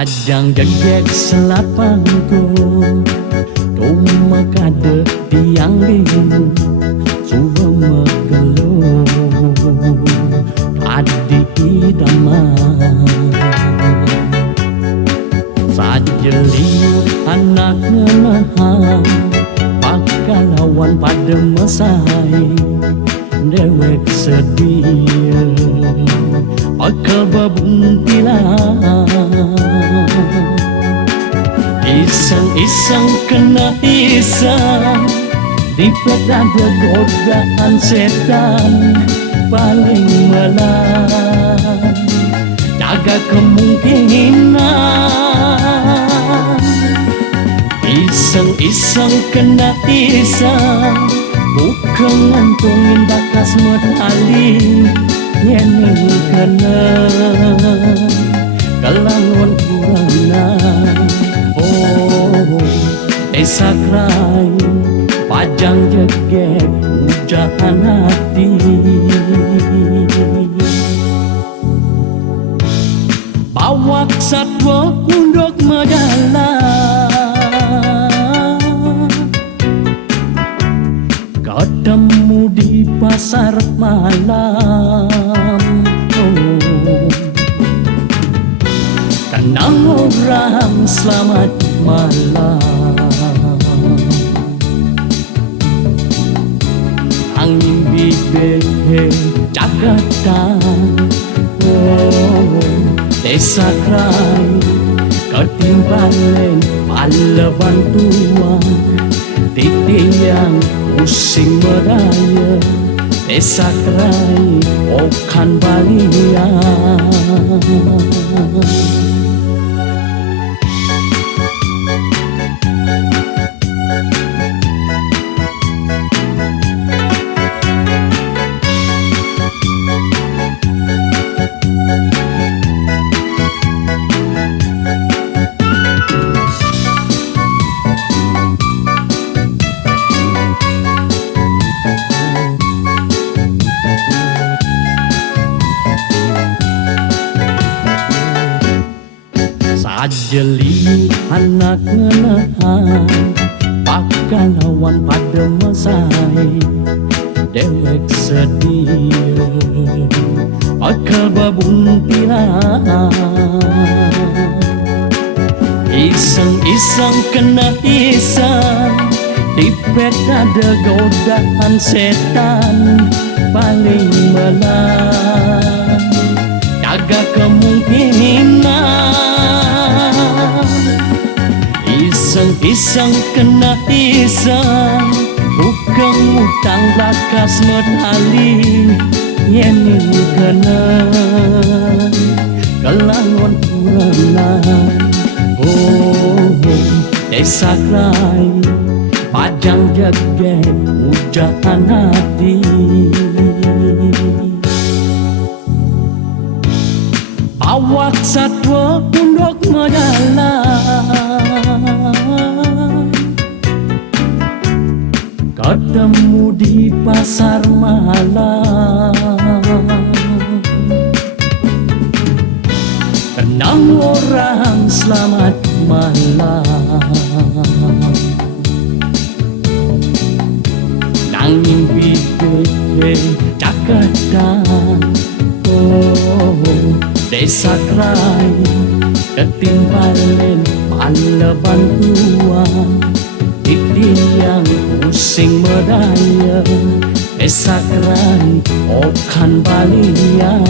Pajang jegek selapangku Cuma kade tiang bingung Suwa megelu Adi idaman Sajeliu anak ngenahang Pakalawan pada mesai Dewek sedia Pakal babuntilan Iseng-iseng kena iseng Dipet ada godaan setan Paling melang Jaga kemungkinan Iseng-iseng kena iseng Bukan ngantungin bakas medali Nyening kena Kelangon kurana Oh, desa krai Pajang jegek Ujahan hati Bawak satwa undok majalah Ketemu di pasar malam Tenang orang selamat malam Angin bibir Jakarta Desa krai Ketimbalan pala bantuan Titik yang pusing meraya Desa krai Okan balian Sajeli anak ngenahang Pakalawan pada mesai Dewek sedia Pakal babuntilan Iseng-iseng kena iseng Dipet ada godaan setan Paling melang Jaga kemungkinan Iseng-iseng kena iseng Bukan utang bakas medali Yening kena Kelangon kurana Oh, desa krai Pajang jegek Ujahan hati Awak satwa undok majalah Ketemu di pasar malam Tenang orang selamat malam Nangin bibir Jakarta Oh, desa krai Ketimbalan pala bantuan Titik yang pusing medaya Desa krai Okan balian